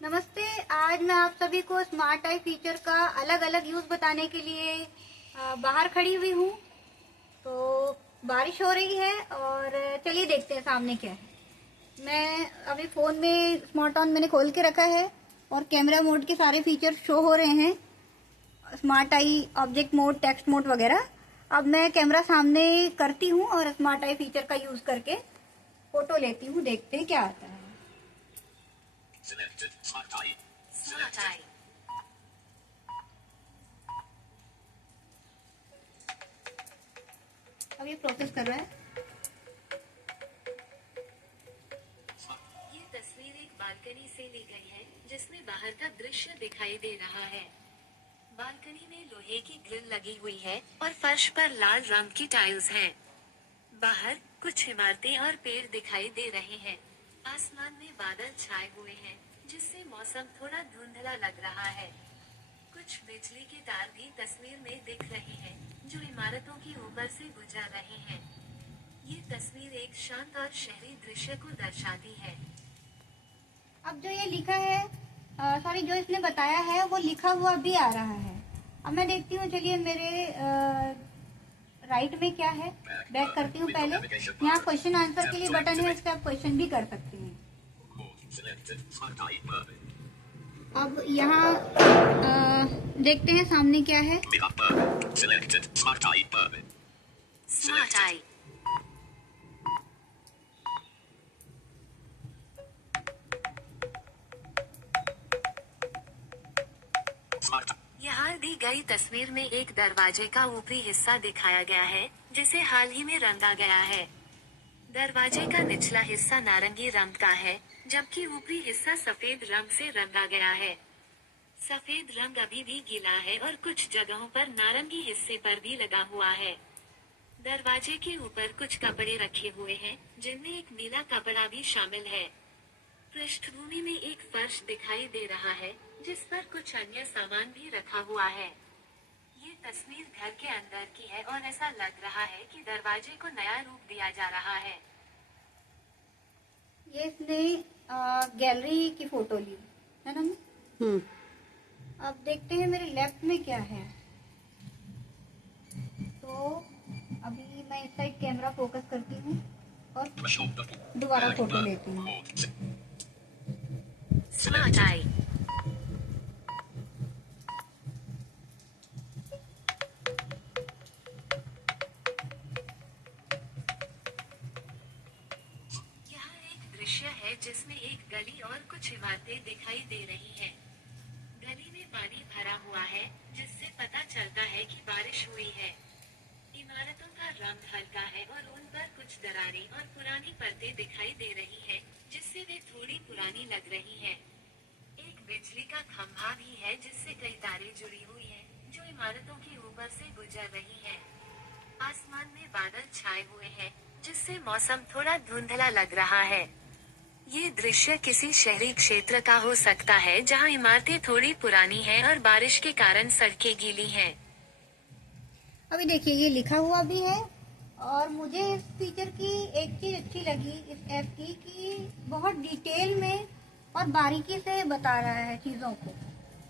नमस्ते। आज मैं आप सभी को स्मार्ट आई फीचर का अलग अलग यूज बताने के लिए बाहर खड़ी हुई हूँ। तो बारिश हो रही है और चलिए देखते हैं सामने क्या है। मैं अभी फोन में स्मार्ट ऑन मैंने खोल के रखा है और कैमरा मोड के सारे फीचर शो हो रहे हैं, smart I, object mode, text mode वगैरह। अब मैं कैमरा सामने करती हूँ और स्मार्ट आई फीचर का यूज करके फोटो लेती हूँ, देखते हैं क्या आता है। Selected. Smart Eye. Smart Eye. अब ये प्रोसेस कर रहा है। ये तस्वीर एक बालकनी से ली गई है जिसमें बाहर का दृश्य दिखाई दे रहा है। बालकनी में लोहे की ग्रिल लगी हुई है और फर्श पर लाल रंग की टाइल्स हैं। बाहर कुछ इमारतें और पेड़ दिखाई दे रहे हैं। आसमान में बादल छाए हुए हैं जिससे मौसम थोड़ा धुंधला लग रहा है। कुछ बिजली के तार भी तस्वीर में दिख रहे हैं जो इमारतों के ऊपर से गुजर रहे हैं। ये तस्वीर एक शांत और शहरी दृश्य को दर्शाती है। अब जो ये लिखा है, सॉरी, जो इसने बताया है वो लिखा हुआ भी आ रहा है। अब मैं देखती हूँ, चलिए मेरे राइट में क्या है, बैक करती हूँ पहले। यहाँ क्वेश्चन आंसर के लिए बटन है, इस पर आप क्वेश्चन भी कर सकते हैं। अब यहाँ देखते हैं सामने क्या है। Smart Eye. यहाँ दी गई तस्वीर में एक दरवाजे का ऊपरी हिस्सा दिखाया गया है जिसे हाल ही में रंगा गया है। दरवाजे का निचला हिस्सा नारंगी रंग का है जबकि ऊपरी हिस्सा सफेद रंग से रंगा गया है। सफेद रंग अभी भी गीला है और कुछ जगहों पर नारंगी हिस्से पर भी लगा हुआ है। दरवाजे के ऊपर कुछ कपड़े रखे हुए हैं जिनमें एक नीला कपड़ा भी शामिल है। पृष्ठभूमि में एक फर्श दिखाई दे रहा है जिस पर कुछ अन्य सामान भी रखा हुआ है। ये तस्वीर घर के अंदर की है और ऐसा लग रहा है कि दरवाजे को नया रूप दिया जा रहा है। ये इसने गैलरी की फोटो ली है ना। अब देखते हैं मेरे लेफ्ट में क्या है। तो अभी मैं इस साइड कैमरा फोकस करती हूँ और दोबारा फोटो लेती हूँ। Smart Eye. यहाँ एक दृश्य है जिसमें एक गली और कुछ इमारतें दिखाई दे रही हैं। गली में पानी भरा हुआ है जिससे पता चलता है कि बारिश हुई है। इमारतों का रंग हल्का है और उन पर कुछ दरारें और पुरानी परतें दिखाई दे रही हैं जिससे वे थोड़ी पुरानी लग रही हैं। एक बिजली का खंभा भी है जिससे कई तारें जुड़ी हुई हैं जो इमारतों के ऊपर से गुजर रही हैं। आसमान में बादल छाए हुए हैं जिससे मौसम थोड़ा धुंधला लग रहा है। ये दृश्य किसी शहरी क्षेत्र का हो सकता है जहां इमारतें थोड़ी पुरानी हैं और बारिश के कारण सड़कें गीली हैं। अभी देखिए ये लिखा हुआ भी है और मुझे इस फीचर की एक चीज अच्छी लगी इस ऐप की कि बहुत डिटेल में और बारीकी से बता रहा है चीजों को।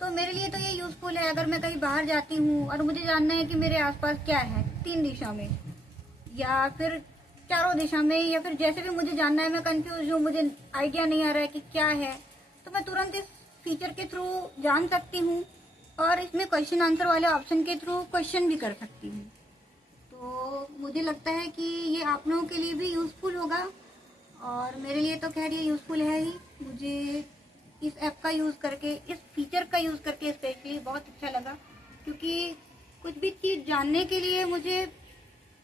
तो मेरे लिए तो ये यूजफुल है। अगर मैं कहीं बाहर जाती हूँ और मुझे जानना है कि मेरे आसपास क्या है, 3 दिशा में या फिर चारों दिशा में, या फिर जैसे भी मुझे जानना है, मैं कंफ्यूज हूँ, मुझे आइडिया नहीं आ रहा है कि क्या है, तो मैं तुरंत इस फीचर के थ्रू जान सकती हूँ और इसमें क्वेश्चन आंसर वाले ऑप्शन के थ्रू क्वेश्चन भी कर सकती हूँ। तो मुझे लगता है कि ये आप लोगों के लिए भी यूजफुल होगा और मेरे लिए तो खैर ये यूजफुल है ही। मुझे इस ऐप का यूज करके, इस फीचर का यूज करके स्पेशली बहुत अच्छा लगा, क्योंकि कुछ भी चीज जानने के लिए मुझे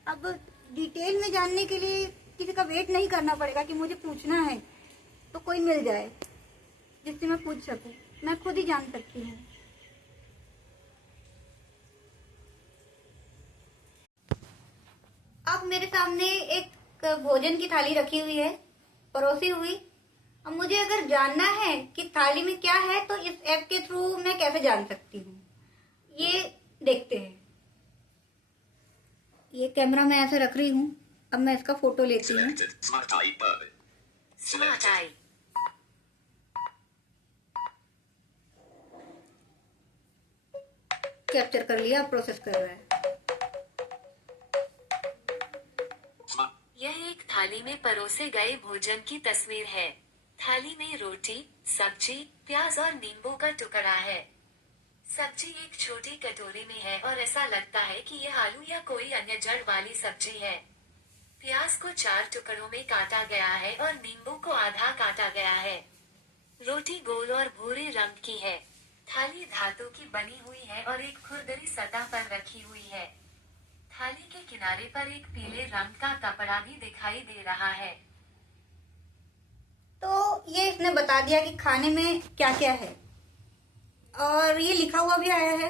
अब डिटेल में जानने के लिए किसी का वेट नहीं करना पड़ेगा कि मुझे पूछना है तो कोई मिल जाए जिससे मैं पूछ सकूं। मैं खुद ही जान सकती हूँ। अब मेरे सामने एक भोजन की थाली रखी हुई है, परोसी हुई। अब मुझे अगर जानना है कि थाली में क्या है तो इस ऐप के थ्रू मैं कैसे जान सकती हूँ, ये देखते हैं। ये कैमरा मैं ऐसे रख रही हूँ। अब मैं इसका फोटो लेती हूँ। Smart Eye. कैप्चर कर लिया, प्रोसेस कर रहा है। यह एक थाली में परोसे गए भोजन की तस्वीर है। थाली में रोटी, सब्जी, प्याज और नींबू का टुकड़ा है। सब्जी एक छोटी कटोरी में है और ऐसा लगता है कि यह आलू या कोई अन्य जड़ वाली सब्जी है। प्याज को 4 टुकड़ों में काटा गया है और नींबू को आधा काटा गया है। रोटी गोल और भूरे रंग की है। थाली धातु की बनी हुई है और एक खुरदरी सतह पर रखी हुई है। थाली के किनारे पर एक पीले रंग का कपड़ा भी दिखाई दे रहा है। तो ये इसने बता दिया कि खाने में क्या क्या है और ये लिखा हुआ भी आया है।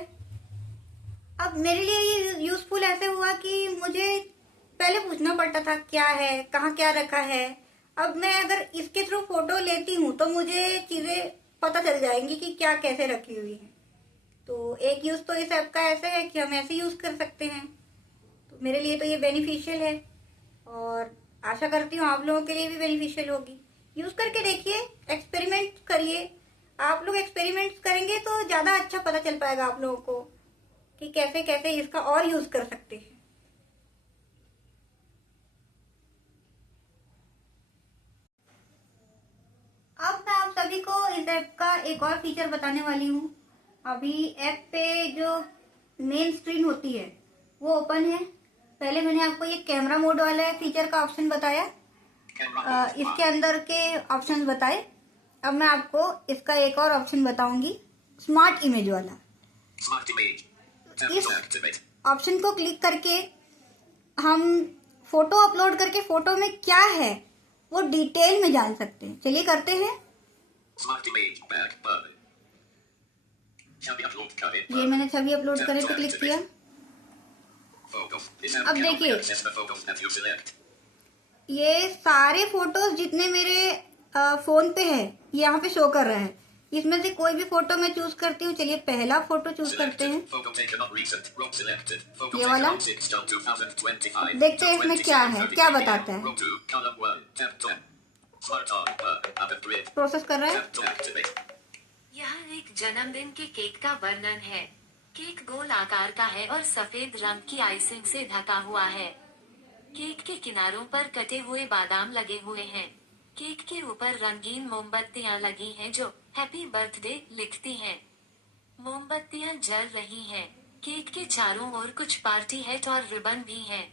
अब मेरे लिए ये यूजफुल ऐसे हुआ कि मुझे पहले पूछना पड़ता था क्या है, कहाँ क्या रखा है। अब मैं अगर इसके थ्रू फोटो लेती हूँ तो मुझे चीजें पता चल जाएंगी कि क्या कैसे रखी हुई है। तो एक यूज तो इस ऐप का ऐसे है कि हम ऐसे यूज कर सकते हैं। तो मेरे लिए तो ये बेनिफिशियल है और आशा करती हूँ आप लोगों के लिए भी बेनिफिशियल होगी। यूज करके देखिए, एक्सपेरिमेंट करिए। आप लोग एक्सपेरिमेंट करेंगे तो ज्यादा अच्छा पता चल पाएगा आप लोगों को कि कैसे कैसे इसका और यूज कर सकते हैं। अब मैं आप सभी को इस ऐप का एक और फीचर बताने वाली हूँ। अभी ऐप पे जो मेन स्क्रीन होती है वो ओपन है। पहले मैंने आपको ये कैमरा मोड वाला फीचर का ऑप्शन बताया, इसके अंदर के ऑप्शंस बताए। अब मैं आपको इसका एक और ऑप्शन बताऊंगी, स्मार्ट इमेज वाला। इस ऑप्शन को क्लिक करके हम फोटो अपलोड करके फोटो में क्या है वो डिटेल में जान सकते हैं। चलिए करते हैं। ये मैंने छवि अपलोड करे पे क्लिक किया। अब देखिए ये सारे फोटोज जितने मेरे फोन पे है यहाँ पे शो कर रहा है। इसमें से कोई भी फोटो मैं चूज करती हूँ। चलिए पहला फोटो चूज करते हैं, ये वाला। देखते हैं इसमें क्या है, क्या बताता है। प्रोसेस कर रहा है। यह एक जन्मदिन के केक का वर्णन है। केक गोल आकार का है और सफेद रंग की आइसिंग से ढका हुआ है। केक के किनारों पर कटे हुए बादाम लगे हुए हैं। केक के ऊपर रंगीन मोमबत्तियां लगी हैं जो हैप्पी बर्थडे लिखती हैं। मोमबत्तियां जल रही हैं। केक के चारों ओर कुछ पार्टी हैट और रिबन भी हैं।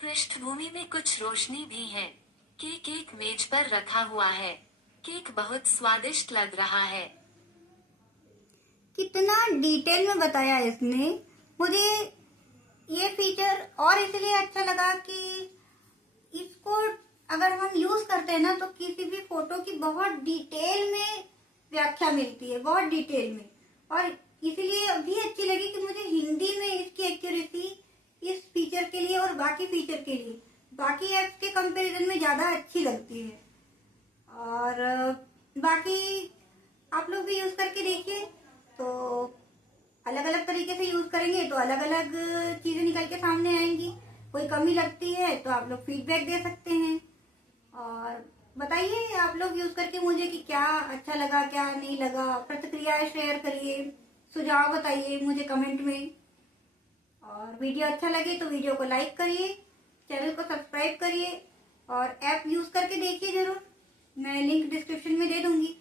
पृष्ठभूमि में कुछ रोशनी भी है। केक एक मेज पर रखा हुआ है। केक बहुत स्वादिष्ट लग रहा है। कितना डिटेल में बताया इसने। मुझे ये फीचर और इसलिए अच्छा लगा कि इसको अगर हम यूज करते हैं ना तो किसी भी फोटो की बहुत डिटेल में व्याख्या मिलती है, बहुत डिटेल में। और इसलिए भी अच्छी लगी कि मुझे हिंदी में इसकी एक्यूरेसी इस फीचर के लिए और बाकी फीचर के लिए बाकी ऐप्स के कंपैरिजन में ज्यादा अच्छी लगती है। और बाकी आप लोग भी यूज करके देखिए। तो अलग अलग तरीके से यूज करेंगे तो अलग अलग चीजें निकल के सामने आएंगी। कोई कमी लगती है तो आप लोग फीडबैक दे सकते हैं और बताइए आप लोग यूज करके मुझे कि क्या अच्छा लगा, क्या नहीं लगा। प्रतिक्रियाएं शेयर करिए, सुझाव बताइए मुझे कमेंट में। और वीडियो अच्छा लगे तो वीडियो को लाइक करिए, चैनल को सब्सक्राइब करिए और ऐप यूज करके देखिए जरूर। मैं लिंक डिस्क्रिप्शन में दे दूंगी।